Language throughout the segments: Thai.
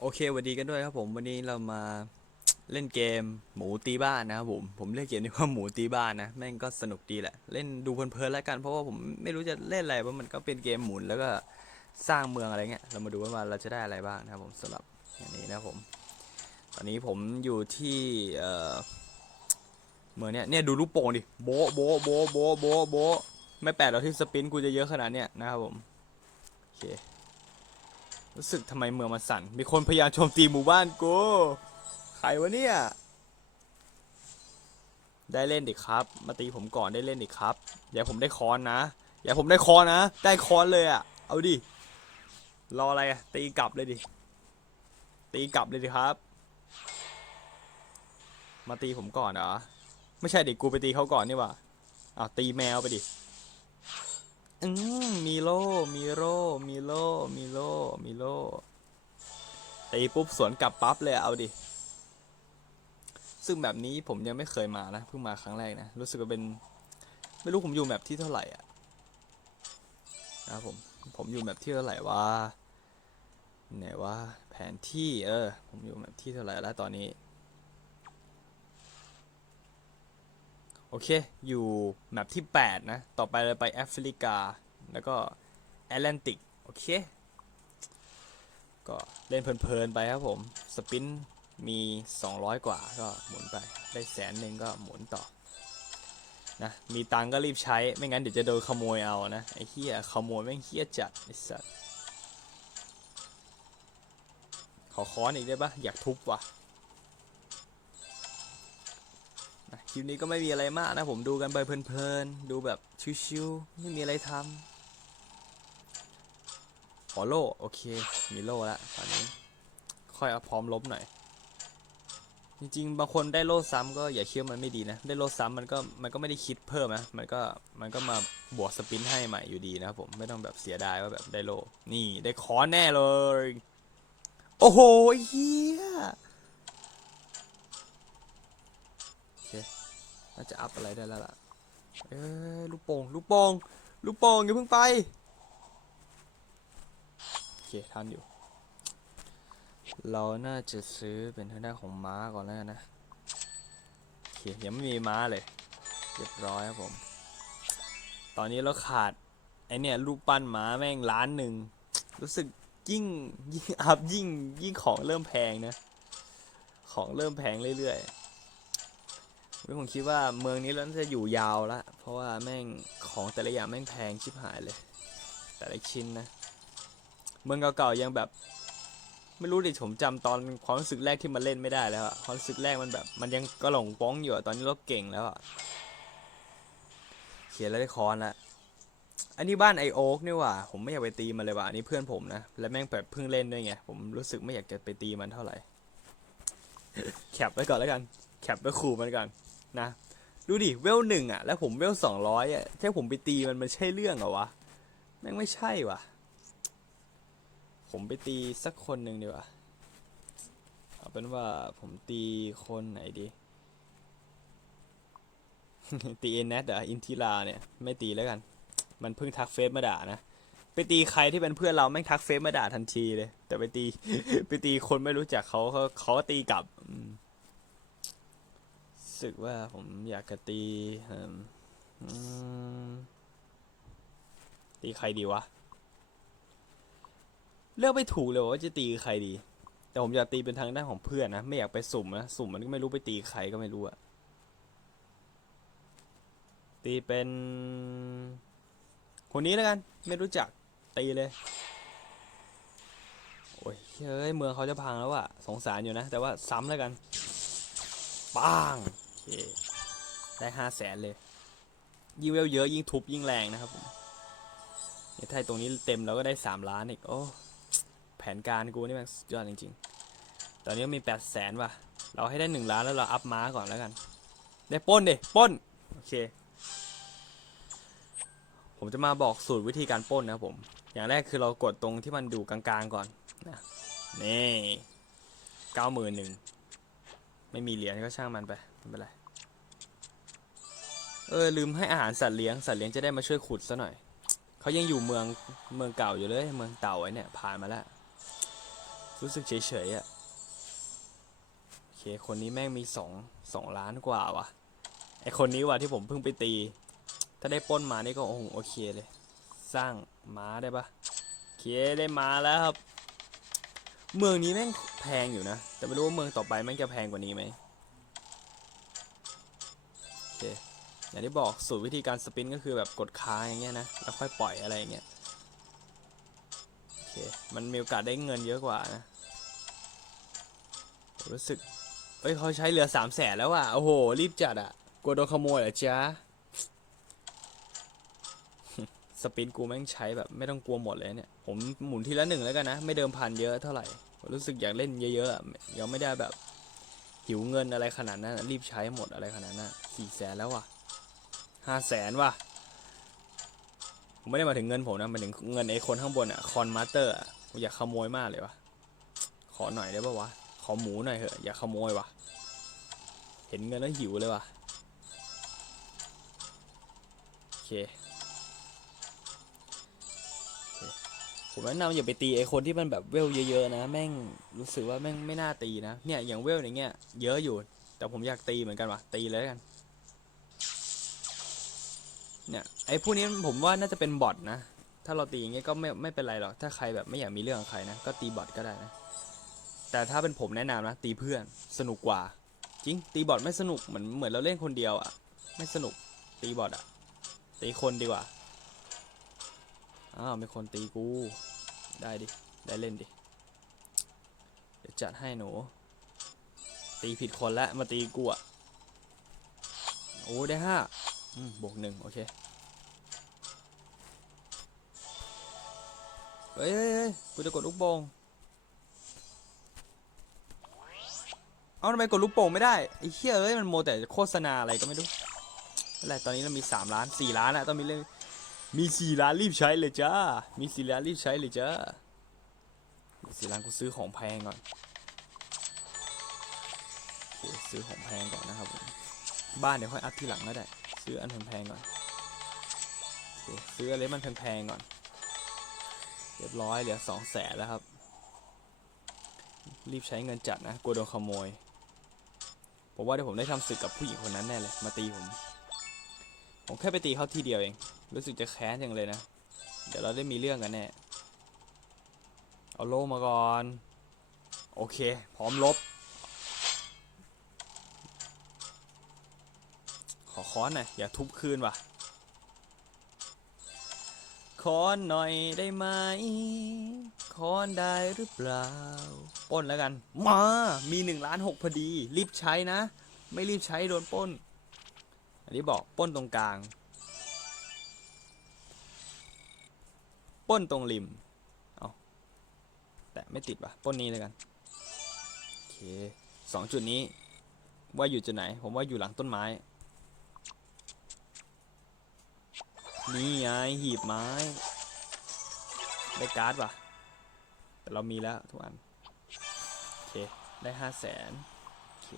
โอเคสวัสดีกันด้วยครับผมวันนี้เรามาเล่นเกมหมูตีบ้านนะครับผมผมเรียกเกมนี้ว่าหมูตีบ้านนะแม่งก็สนุกดีแหละ เล่นดูเพลินๆแล้วกันเพราะว่าผมไม่รู้จะเล่นอะไรเพราะมันก็เป็นเกมหมุนแล้วก็สร้างเมืองอะไรเงี้ยเรามาดูกันว่าเราจะได้อะไรบ้างนะครับผมสำหรับอย่างนี้นะครับผมตอนนี้ผมอยู่ที่เอ่อเมืองเนี้ยเนี่ยดูลูกโป่งดิโบะโบะโบะโบะโบะโบะไม่แปลกหรอกที่สปินกูจะเยอะขนาดเนี้ยนะครับผมโอเค รู้สึกทำไมเมืองมันสั่น มีคนพยายามโจมตีหมู่บ้านกู ใครวะเนี่ย ได้เล่นดิครับ มาตีผมก่อนได้เล่นดิครับ อย่าผมได้คอนนะ อย่าผมได้คอนนะ ได้คอนเลยอะ่ะ เอาดิ รออะไรอะตีกลับเลยดิ ตีกลับเลยดิครับ มาตีผมก่อนเหรอ ไม่ใช่ดิ กูไปตีเขาก่อนนี่ว่าอ้าวตีแมวไปดิ อืมมีโลมีโลมีโลมีโลมีโลตีปุ๊บสวนกลับปั๊บเลยเอาดิ ซึ่งแบบนี้ผมยังไม่เคยมานะเพิ่งมาครั้งแรกนะ รู้สึกว่าเป็น ไม่รู้ผมอยู่แบบที่เท่าไหร่อะนะผม ผมอยู่แบบที่เท่าไหร่วะไหนว่าแผนที่เออ ผมอยู่แบบที่เท่าไหร่แล้วตอนนี้ โอเค อยู่แมปที่ 8 นะ ต่อไปเราไปแอฟริกา แล้วก็แอตแลนติก โอเค ก็เล่นเพลินๆไปครับผม สปินมี 200 กว่าก็หมุนไป ได้แสนหนึ่งก็หมุนต่อ นะ มีตังก็รีบใช้ ไม่งั้นเดี๋ยวจะโดนขโมยเอานะ ไอ้เหี้ยขโมยแม่งเหี้ยจัด ไอ้สัสขอค้อนอีกได้ปะอยากทุบว่ะ ลิปนี้ก็ไม่มีอะไรมากนะผมดูกันไปเพลินๆ ดูแบบชิวๆ ไม่มีอะไรทำขอโล่โอเค มีโล่แล้วตอนนี้ ค่อยเอาพร้อมลบหน่อย จริงๆ บางคนได้โล่ซ้ำก็อย่าเชื่อมันไม่ดีนะ ได้โล่ซ้ำมันก็มันก็ไม่ได้คิดเพิ่มนะ มันก็มันก็มาบวกสปินให้ใหม่อยู่ดีนะครับผม ไม่ต้องแบบเสียดายว่าแบบได้โล่ นี่ได้คอแน่เลย โอ้โหเฮีย น่าจะอัพอะไรได้แล้วล่ะ เอ้ยลูกโป่งลูกโป่งลูกโป่งอย่าเพิ่งไป โอเคทันอยู่ เราน่าจะซื้อเป็นทางด้านของม้าก่อนแล้วกันนะ โอเคยังไม่มีม้าเลย เรียบร้อยครับผม ตอนนี้เราขาดไอเนี่ยรูปปั้นม้าแม่งล้านหนึ่ง รู้สึกยิ่งยิ่งอัพยิ่งยิ่งของเริ่มแพงนะ ของเริ่มแพงเรื่อยๆ ผมคิดว่าเมืองนี้แล้วจะอยู่ยาวละ เพราะว่าแม่งของแต่ละอย่างแม่งแพงชิบหายเลย แต่ละชิ้นนะ เมืองเก่าๆยังแบบ ไม่รู้ดิผมจำตอนความรู้สึกแรกที่มาเล่นไม่ได้แล้วอะความรู้สึกแรกมันแบบ มันยังกระหลงป้องอยู่อะตอนนี้เราเก่งแล้วอะเขียนแล้วได้คอนละอันนี้บ้านไอโอ๊กนี่ว่า ผมไม่อยากไปตีมันเลยว่ะอันนี้เพื่อนผมนะ และแม่งแบบเพิ่งเล่นด้วยไง ผมรู้สึกไม่อยากจะไปตีมันเท่าไหร่ แคปไว้ก่อนแล้วกัน แคปไว้ขู่มันก่อน นะดูดิเวลหนึ่งอะแล้วผมเวลสองร้อยอะแค่ผมไปตีมันมันใช่เรื่องเหรอวะแม่งไม่ใช่วะผมไปตีสักคนหนึ่งดีกว่าเอาเป็นว่าผมตีคนไหนดีตีเอเนตเหรออินทิราเนี่ยไม่ตีแล้วกัน มันเพิ่งทักเฟซมาด่านะไปตีใครที่เป็นเพื่อนเราแม่งทักเฟซมาด่าทันทีเลย แต่ไปตี ไปตีคนไม่รู้จักเขาเขาเขาก็ตีกลับอืม สึกว่าผมอยากจะตีตีใครดีวะ เลือกไม่ถูกเลยว่าจะตีใครดี แต่ผมอยากตีเป็นทางด้านของเพื่อนนะ ไม่อยากไปสุ่มนะ สุ่มมันก็ไม่รู้ไปตีใครก็ไม่รู้อะตีเป็น คนนี้แล้วกัน ไม่รู้จักตีเลย โอ้ยเฮ้ยเมืองเขาจะพังแล้วอะสงสารอยู่นะ แต่ว่าซ้ำแล้วกันป้าง ได้ห้าแสนเลย ยิ่งเวลเยอะยิ่งทุบยิ่งแรงนะครับผมเนี่ยถ้าตรงนี้เต็มเราก็ได้สามล้านอีก โอ้ แผนการกูนี่มันสุดยอดจริง ๆ ตอนนี้มีแปดแสนว่ะ เราให้ได้หนึ่งล้านแล้วเราอัพม้าก่อนแล้วกัน ได้ป้นดิป้น โอเค ผมจะมาบอกสูตรวิธีการป้นนะครับผม อย่างแรกคือเรากดตรงที่มันดูกลางๆก่อนนะนี่เก้าหมื่นหนึ่งไม่มีเหรียญก็ช่างมันไป ไม่เป็นไร เออลืมให้อาหารสัตว์เลี้ยง สัตว์เลี้ยงจะได้มาช่วยขุดซะหน่อย เขายังอยู่เมืองเมืองเก่าอยู่เลย เมืองเต่าไอ้เนี่ยผ่านมาแล้ว รู้สึกเฉยๆอะโอเคคนนี้แม่งมีสองสองล้านกว่าวะไอคนนี้ว่ะที่ผมเพิ่งไปตี ถ้าได้ป้นมานี่ก็โอ้โหโอเคเลย สร้างม้าได้ปะโอเคได้ม้าแล้วครับ เมืองนี้แม่งแพงอยู่นะ แต่ไม่รู้ว่าเมืองต่อไปแม่งจะแพงกว่านี้ไหม อเคอย่างที่บอกสูตรวิธีการสปินก็คือแบบกดค้างอย่างเงี้ยนะแล้วค่อยปล่อยอะไรอย่างเงี้ยโอเคมันมีโอกาสได้เงินเยอะกว่านะรู้สึกเอ้ยเขาใช้เหลือสามแสนแล้วอะโอ้โหรีบจัดอะกลัวโดนขโมยเหรอจ๊ะสปินกูแม่งใช้แบบไม่ต้องกลัวหมดเลยเนี่ย ผมหมุนทีละหนึ่งแล้วกันนะ ไม่เดิมพันเยอะเท่าไหร่ รู้สึกอยากเล่นเยอะๆอะยังไม่ได้แบบหิวเงินอะไรขนาดนั้นรีบใช้หมดอะไรขนาดนั้น สี่แสนแล้วว่ะห้าแสนว่ะผมไม่ได้มาถึงเงินผมนะมาถึงเงินไอ้คนข้างบนอะคอนมาสเตอร์อะผมอยากขโมยมากเลยวะขอหน่อยได้ปะวะขอหมูหน่อยเถอะอย่าขโมยวะเห็นเงินแล้วหิวเลยวะโอเคผมแนะนำอย่าไปตีไอ้คนที่มันแบบเวลเยอะๆนะแม่งรู้สึกว่าแม่งไม่น่าตีนะเนี่ยอย่างเวลอย่างเงี้ยเยอะอยู่ แต่ผมอยากตีเหมือนกันว่ะตีเลยกัน เนี่ยไอ้พวกนี้ผมว่าน่าจะเป็นบอทนะ ถ้าเราตีอย่างเงี้ยก็ไม่ไม่เป็นไรหรอก ถ้าใครแบบไม่อยากมีเรื่องกับใครนะ ก็ตีบอทก็ได้นะ แต่ถ้าเป็นผมแนะนำนะ ตีเพื่อนสนุกกว่า จริง ตีบอทไม่สนุกเหมือนเหมือนเราเล่นคนเดียวอะ่ะ ไม่สนุกตีบอทอะ่ะ ตีคนดีกว่า อ้าวมีคนตีกู ได้ดิ ได้เล่นดิ เดี๋ยวจัดให้หนู ตีผิดคนแล้วมาตีกูอะโอ้ได้ห้า บวกหนึ่งโอเค เฮ้ยเฮ้ยกูจะกดลูกโป่งเอาทำไมกดลูกโป่งไม่ได้ไอ้เหี้ยเอ้ยมันโมแต่โฆษณาอะไรก็ไม่รู้อะไรตอนนี้เรามีสามล้านสี่ล้านอะต้องมีเรื่องมีสี่ล้านรีบใช้เลยจ้า มีสี่ล้านรีบใช้เลยจ้าสี่ล้านกูซื้อของแพงก่อนซื้อของแพงก่อนนะครับผม บ้านเดี๋ยวค่อยอัพทีหลังก็ได้ ซื้ออันแพงๆก่อนซื้ออะไรมันแพงๆก่อน เรียบร้อยเหลือสองแสนแล้วครับ รีบใช้เงินจัดนะกลัวโดนขโมย ผมว่าเดี๋ยวผมได้ทำศึกกับผู้หญิงคนนั้นแน่เลย มาตีผม ผมแค่ไปตีเขาทีเดียวเอง รู้สึกจะแค้นจังเลยนะ เดี๋ยวเราได้มีเรื่องกันแน่ เอาโล่มาก่อน โอเค พร้อมลบ ขอ ค้อนหน่อยอย่าทุบคืนว่ะค้อนหน่อยได้ไหมค้อนได้หรือเปล่าป้นแล้วกัน มามีหนึ่งล้านหกพอดี รีบใช้นะ ไม่รีบใช้โดนป้น อันนี้บอกป้นตรงกลางป้นตรงริม เอาแต่ไม่ติดว่ะป้นนี้เลยกัน โอเคสองจุดนี้ ว่าอยู่จุดไหน ผมว่าอยู่หลังต้นไม้ นี่ไงหีบไม้ ได้การ์ดว่ะ แต่เรามีแล้วทุกอัน โอเค ได้ห้าแสนโอเค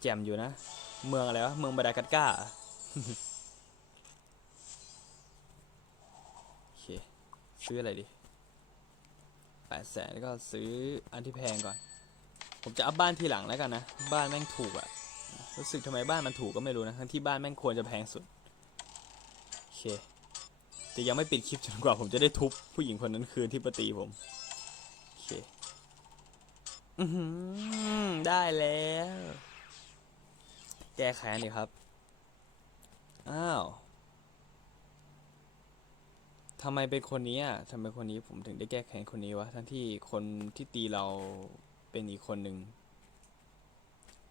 แจ่มอยู่นะ เมืองอะไรวะ เมืองบาดากัดก้ารอโอเค ซื้ออะไรดีแปดแสนก็ซื้ออันที่แพงก่อน ผมจะอัพบ้านทีหลังแล้วกันนะ บ้านแม่งถูกอะรู้สึกทำไมบ้านมันถูกก็ไม่รู้นะ ทั้งที่บ้านแม่งควรจะแพงสุด เค แต่ยังไม่ปิดคลิปจนกว่าผมจะได้ทุบผู้หญิงคนนั้นคืนที่ประตีผมโอเคอือได้แล้ว แก้แค้นดิครับ อ้าวทำไมเป็นคนนี้อะทำไมคนนี้ผมถึงได้แก้แค้นคนนี้วะ ทั้งที่คนที่ตีเราเป็นอีกคนหนึ่ง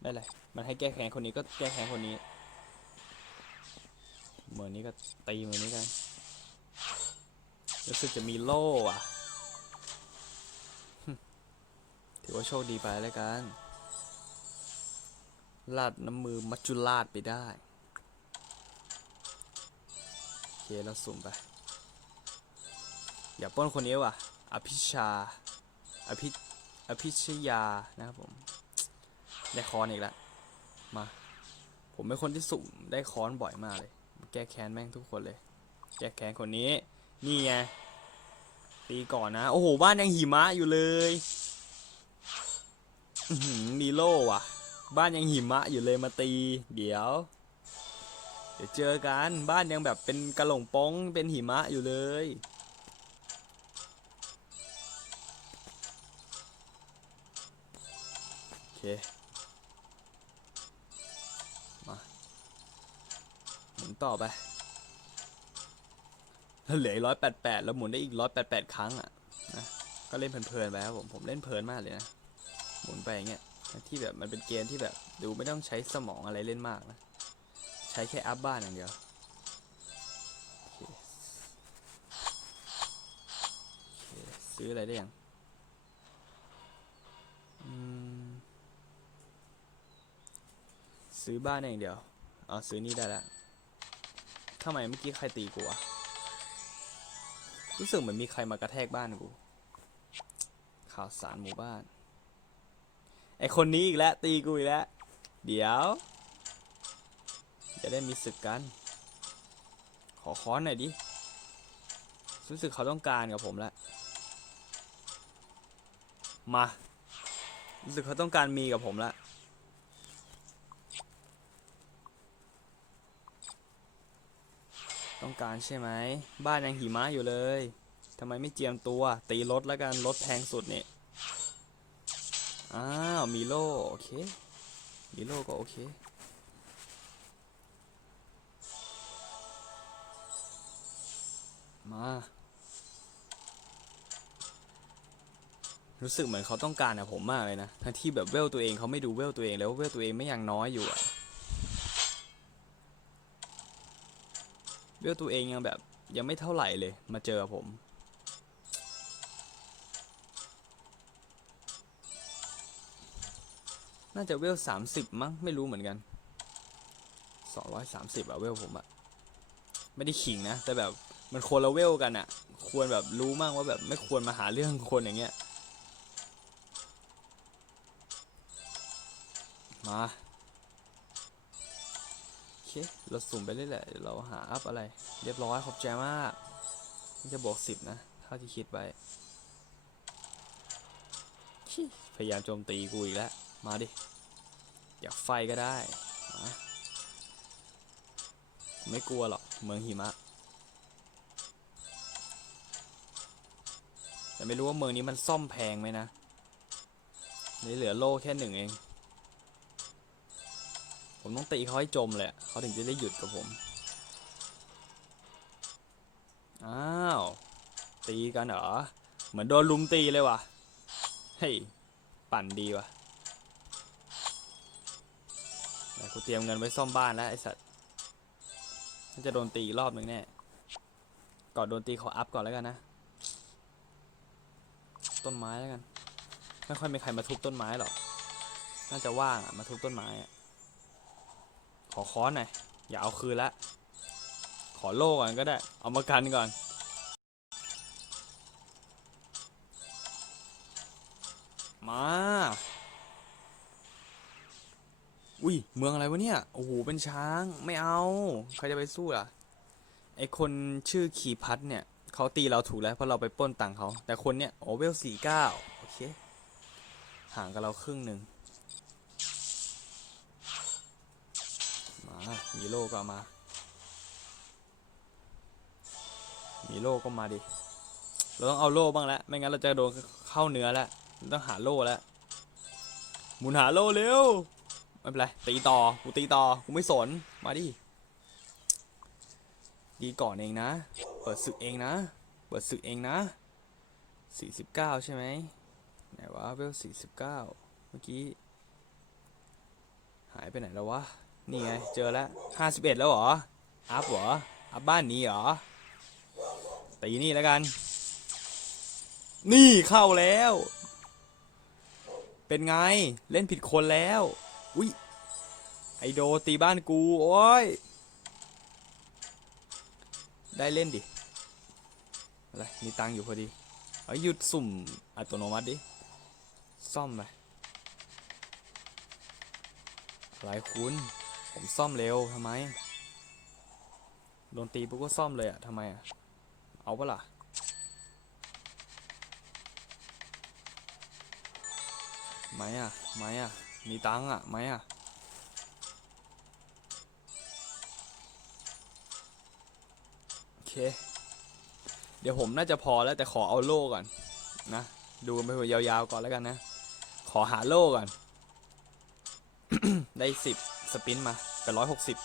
ไม่เป็นไรมันให้แก้แค้นคนนี้ก็แก้แค้นคนนี้ เหมือนนี้ก็ตีเหมือนนี้กันรู้สึกจะมีโล่อะถือว่าโชคดีไปแล้วกันลาดน้ำมือมัจจุราชไปได้ โอเคเราสุ่มไป อย่าปล้นคนนี้ว่ะ อภิชา อภิ อภิชยา นะครับผม ได้คอนอีกแล้ว มา ผมเป็นคนที่สุ่มได้คอนบ่อยมากเลย แก้แค้นแม่งทุกคนเลย แก้แค้นคนนี้ นี่ไงตีก่อนนะ โอ้โห บ้านยังหิมะอยู่เลยนีโร่ว่ะ บ้านยังหิมะอยู่เลยมาตี เดี๋ยว เดี๋ยวเจอกัน บ้านยังแบบเป็นกระหล่งป้องเป็นหิมะอยู่เลย โอเค หมุนต่อไปถ้าเหลือร้อยแปดแปดแล้วหมุนได้อีกร้อยแปดแปดครั้งอะนะก็เล่นเพลินๆไปครับผมผมเล่นเพลินมากเลยนะหมุนไปอย่างเงี้ยที่แบบมันเป็นเกมที่แบบดูไม่ต้องใช้สมองอะไรเล่นมากนะใช้แค่อัพบ้านอย่างเดียวซื้ออะไรได้ยังอืมซื้อบ้านได้อย่างเดียวอ๋อซื้อนี่ได้แล้ว ทำไมเมื่อกี้ใครตีกูวะรู้สึกเหมือนมีใครมากระแทกบ้านกู ข่าวสารหมู่บ้าน ไอคนนี้อีกแล้ว ตีกูอีกแล้ว เดี๋ยว จะได้มีศึกกัน ขอค้อนหน่อยดิ รู้สึกเขาต้องการกับผมแล้ว มา รู้สึกเขาต้องการมีกับผมแล้ว ต้องการใช่ไหม บ้านยังหิมะอยู่เลยทำไมไม่เจียมตัว ตีรถแล้วกันรถแพงสุดเนี่ย อ้าว มีโล่โอเค มีโล่ก็โอเค มา รู้สึกเหมือนเขาต้องการอะผมมากเลยนะ ทั้งที่แบบเวลตัวเองเขาไม่ดูเวลตัวเองแล้วเวลตัวเองไม่ยังน้อยอยู่อะ เวลตัวเองยังแบบยังไม่เท่าไหร่เลยมาเจอผม น่าจะเวลสามสิบมั้งไม่รู้เหมือนกันสองร้อยสามสิบอะเวลผมอะไม่ได้ขิงนะ แต่แบบมันควรละเวลกันอะควรแบบรู้มั่งว่าแบบไม่ควรมาหาเรื่องคนอย่างเงี้ยมา เราสุ่มไปเรื่อยๆเดี๋ยวเราหาอัพอะไร เรียบร้อยขอบใจมากนี่จะบวกสิบนะเท่าที่คิดไปพยายามโจมตีกูอีกแล้ว มาดิ อยากไฟก็ได้ มาไม่กลัวหรอก เมืองหิมะ แต่ไม่รู้ว่าเมืองนี้มันซ่อมแพงไหมนะนี่เหลือโล่แค่หนึ่งเอง ผมต้องตีเขาให้จมเลยอะเขาถึงจะได้หยุดกับผม อ้าว ตีกันเหรอ เหมือนโดนลุมตีเลยว่ะ เฮ้ย ปั่นดีว่ะไหนกูเตรียมเงินไว้ซ่อมบ้านแล้วไอ้สัตว์น่าจะโดนตีรอบหนึ่งแน่ ก่อนโดนตีขออัพก่อนแล้วกันนะ ต้นไม้แล้วกัน ไม่ค่อยมีใครมาทุบต้นไม้หรอก น่าจะว่างอะ มาทุบต้นไม้อะ อค้อนหน่อยอย่าเอาคืนละขอโล่ก่อนก็ได้ เอามากันก่อน มาอุ้ยเมืองอะไรวะเนี่ย โอ้โห เป็นช้าง ไม่เอา ใครจะไปสู้ล่ะ ไอคนชื่อขี่พัดเนี่ย เขาตีเราถูกแล้วเพราะเราไปป้นตังเขา แต่คนเนี่ย โอเวลสี่เก้าโอเค ห่างกับเราครึ่งหนึ่ง มามีโลก็มา มีโลก็มาดิ เราต้องเอาโล่บ้างแล้ว ไม่งั้นเราจะโดนเข้าเนื้อแล้วต้องหาโล่แล้ว หมุนหาโล่เร็ว ไม่เป็นไร ตีต่อ กูตีต่อ กูไม่สน มาดิ ดีก่อนเองนะ เปิดศึกเองนะ เปิดศึกเองนะ 49 ใช่ไหมไหนวะเวล49 เมื่อกี้ หายไปไหนแล้ววะ นี่ไง เจอแล้ว51แล้วเหรอ อัพเหรอ อัพบ้านนี้เหรอ ตีนี่แล้วกัน นี่เข้าแล้ว เป็นไง เล่นผิดคนแล้ว อุ้ย ไอโดตีบ้านกู โอ้ย ได้เล่นดิ อะไร มีตังอยู่พอดี เอาหยุดสุ่มอัตโนมัติดิ ซ่อมไปอะไรคุณ ผมซ่อมเร็วทำไม โดนตีปุ๊บก็ซ่อมเลยอะทำไมอะเอาปะล่ะ ไหมอะไหมอะมีตังอะไหมอะโอเค เดี๋ยวผมน่าจะพอแล้วแต่ขอเอาโล่ก่อนนะ ดูไปยาวๆก่อนแล้วกันนะ ขอหาโล่ก่อน ได้สิบสปินมา แต่ร้อยหกสิบ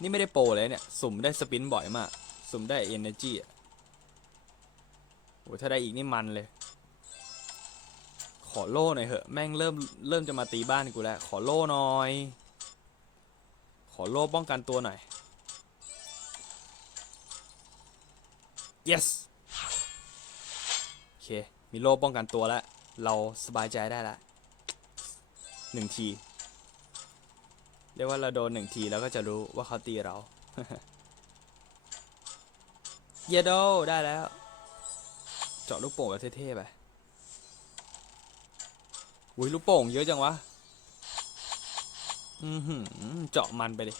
นี่ไม่ได้โปรเลยเนี่ย สุ่มได้สปินบ่อยมาก สุ่มได้เอเนจีอะโอ้ถ้าได้อีกนี่มันเลย ขอโล่หน่อยเหอะ แม่งเริ่มเริ่มจะมาตีบ้านกูแล้ว ขอโล่หน่อย ขอโล่ป้องกันตัวหน่อย yes โอเค มีโล่ป้องกันตัวแล้ว เราสบายใจได้ละหนึ่งที เรียกว่าเราโดนหนึ่งทีแล้วก็จะรู้ว่าเขาตีเรา เยโดได้แล้ว เจาะลูกโป่งแบบเท่ๆไปอุ้ยลูกโป่งเยอะจังวะ อือหือเจาะมันไปดิ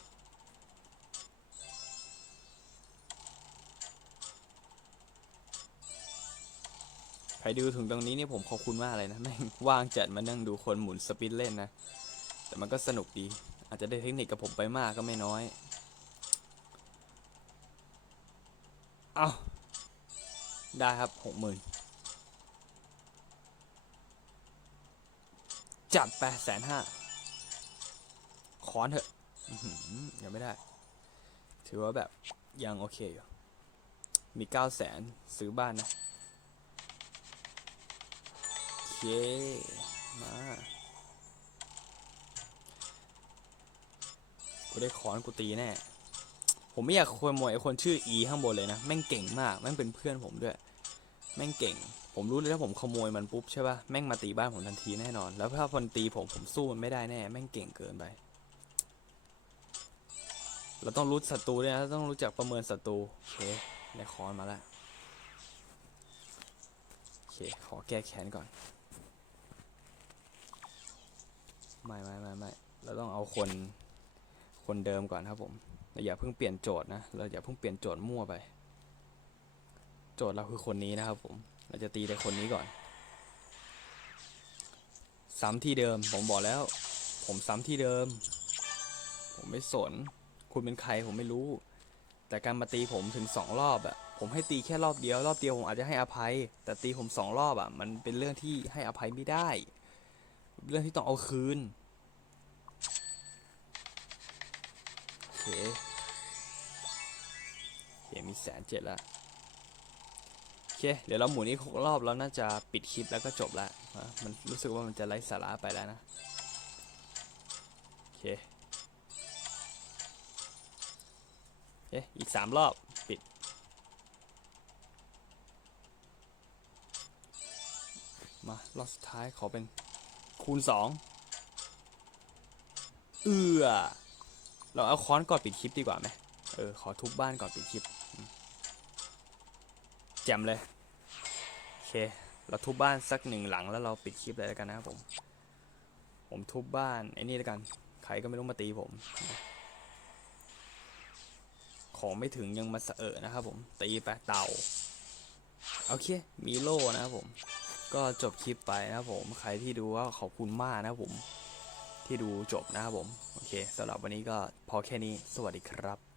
ใครดูถึงตรงนี้นี่ผมขอบคุณมากเลยนะ แม่งว่างจัดมานั่งดูคนหมุนสปินเล่นนะ แต่มันก็สนุกดี อาจจะได้เทคนิคกับผมไปมากก็ไม่น้อย เอาได้ครับหกหมื่นจัดไปแสนห้าคอนเถอะยังไม่ได้ ถือว่าแบบยังโอเคอยู่ มีเก้าแสนซื้อบ้านนะ โอเค มา กูได้คอนกูตีแน่ ผมไม่อยากขโมยไอ้คนชื่อ E ข้างบนเลยนะ แม่งเก่งมาก แม่งเป็นเพื่อนผมด้วย แม่งเก่ง ผมรู้เลยถ้าผมขโมยมันปุ๊บใช่ป่ะ แม่งมาตีบ้านผมทันทีแน่นอน แล้วถ้าคนตีผมผมสู้มันไม่ได้แน่ แม่งเก่งเกินไป เราต้องรู้ศัตรูด้วยนะ ต้องรู้จักประเมินศัตรูโอเคได้คอนมาแล้วโอเค ขอแก้แค้นก่อน ไม่ไม่ไม่ไม่เราต้องเอาคน คนเดิมก่อนครับผมเราอย่าเพิ่งเปลี่ยนโจทย์นะเราอย่าเพิ่งเปลี่ยนโจทย์มั่วไป โจทย์เราคือคนนี้นะครับผมเราจะตีแต่คนนี้ก่อนซ้ำที่เดิมผมบอกแล้ว ผมซ้ำที่เดิม ผมไม่สน คุณเป็นใครผมไม่รู้ แต่การมาตีผมถึงสองรอบอะผมให้ตีแค่รอบเดียว รอบเดียวผมอาจจะให้อภัย แต่ตีผมสองรอบอะมันเป็นเรื่องที่ให้อภัยไม่ได้ เรื่องที่ต้องเอาคืน โอ เคโอเคมีแสนเจ็ดล้วโอเค เดี๋ยวเราหมุนอีกหกรอบแล้วน่าจะปิดคลิปแล้วก็จบละมันรู้สึกว่ามันจะไร้สาระไปแล้วนะโอเคเอ๊ะอีกสามรอบปิดมารอบสุดท้ายขอเป็นคูณสองเอือ เราเอาค้อนก่อนปิดคลิปดีกว่าไหมเออ ขอทุบบ้านก่อนปิดคลิปแจมเลย โอเค เราทุบบ้านสักหนึ่งหลังแล้วเราปิดคลิปเลยแล้วกันนะครับผม ผมทุบบ้านไอ้นี่แล้วกัน ใครก็ไม่รู้มาตีผม ของไม่ถึงยังมาเสอะนะครับผม ตีไปเต่า โอเค มีโล่นะครับผม ก็จบคลิปไปนะครับผม ใครที่ดูก็ขอบคุณมากนะครับผม ที่ดูจบนะครับผม โอเคสำหรับวันนี้ก็พอแค่นี้ สวัสดีครับ